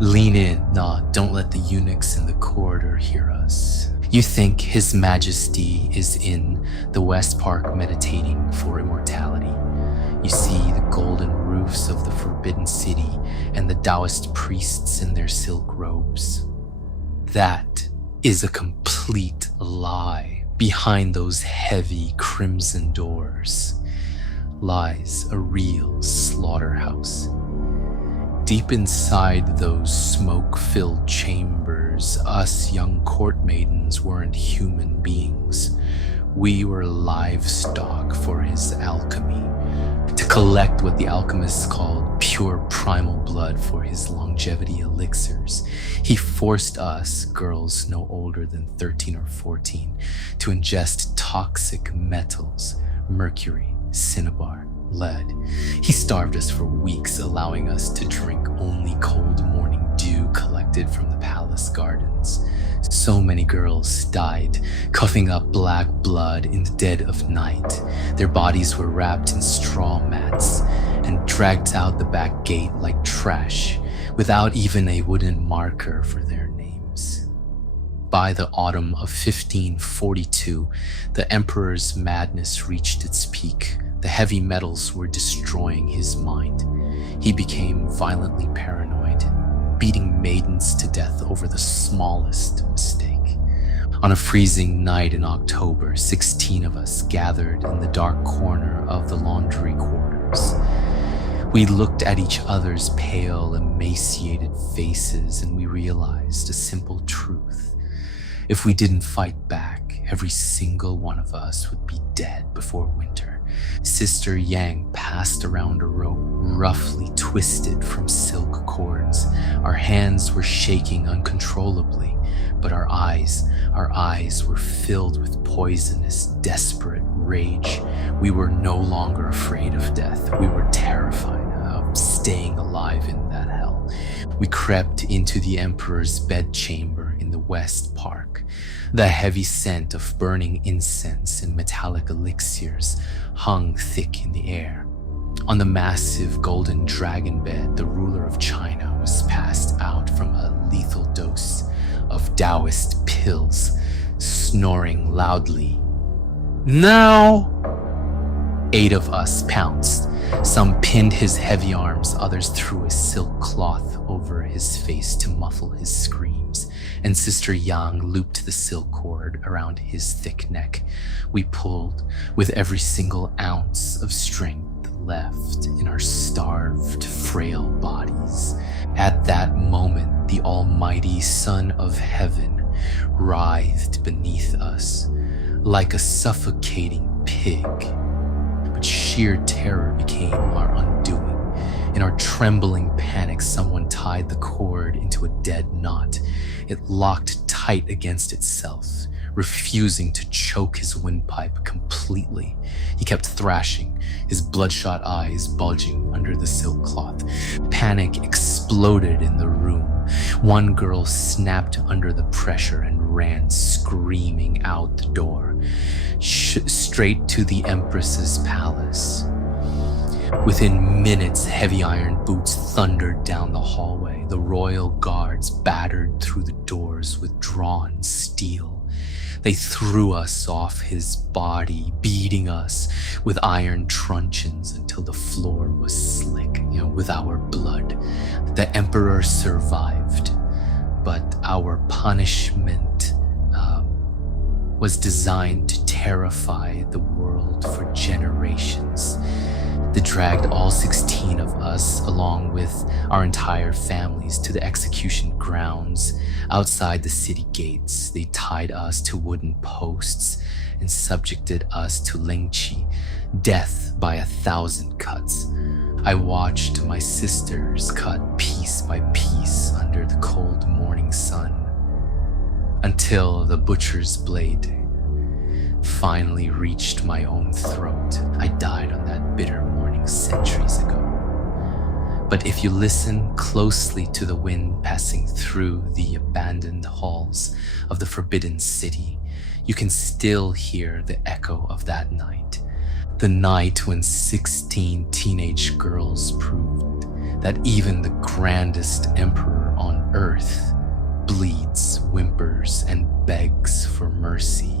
Lean in, nah, don't let the eunuchs in the corridor hear us. You think His Majesty is in the West Park meditating for immortality. You see the golden roofs of the Forbidden City and the Taoist priests in their silk robes. That is a complete lie. Behind those heavy crimson doors lies a real slaughterhouse. Deep inside those smoke-filled chambers, us young court maidens weren't human beings. We were livestock for his alchemy, to collect what the alchemists called pure primal blood for his longevity elixirs. He forced us, girls no older than 13 or 14, to ingest toxic metals, mercury, cinnabar, lead. He starved us for weeks, allowing us to drink only cold morning dew collected from the palace gardens. So many girls died, coughing up black blood in the dead of night. Their bodies were wrapped in straw mats and dragged out the back gate like trash, without even a wooden marker for their names. By the autumn of 1542, the emperor's madness reached its peak. The heavy metals were destroying his mind. He became violently paranoid, beating maidens to death over the smallest mistake. On a freezing night in October, 16 of us gathered in the dark corner of the laundry quarters. We looked at each other's pale, emaciated faces, and we realized a simple truth. If we didn't fight back, every single one of us would be dead before winter. Sister Yang passed around a rope, roughly twisted from silk cords. Our hands were shaking uncontrollably, but our eyes were filled with poisonous, desperate rage. We were no longer afraid of death. We were terrified of staying alive in that hell. We crept into the Emperor's bedchamber in the West Park. The heavy scent of burning incense and metallic elixirs hung thick in the air. On the massive golden dragon bed, the ruler of China was passed out from a lethal dose of Taoist pills, snoring loudly. Now! 8 of us pounced. Some pinned his heavy arms, others threw a silk cloth over his face to muffle his screams, and Sister Yang looped the silk cord around his thick neck. We pulled with every single ounce of strength left in our starved, frail bodies. At that moment, the almighty Son of Heaven writhed beneath us like a suffocating pig. But sheer terror became our undoing. In our trembling panic, someone tied the cord into a dead knot. It locked tight against itself, refusing to choke his windpipe completely. He kept thrashing, his bloodshot eyes bulging under the silk cloth. Panic exploded in the room. One girl snapped under the pressure and ran screaming out the door, straight to the Empress's palace. Within minutes, heavy iron boots thundered down the hallway. The royal guards battered through the doors with drawn steel. They threw us off his body, beating us with iron truncheons until the floor was slick, with our blood. The emperor survived, but our punishment was designed to terrify the world for generations. They dragged all 16 of us, along with our entire families, to the execution grounds outside the city gates. They tied us to wooden posts and subjected us to Lingchi, death by 1,000 cuts. I watched my sisters cut piece by piece under the cold morning sun, until the butcher's blade finally reached my own throat. I died on that bitter morning centuries ago. But if you listen closely to the wind passing through the abandoned halls of the Forbidden City, you can still hear the echo of that night. The night when 16 teenage girls proved that even the grandest emperor on earth bleeds, whimpers, and begs for mercy.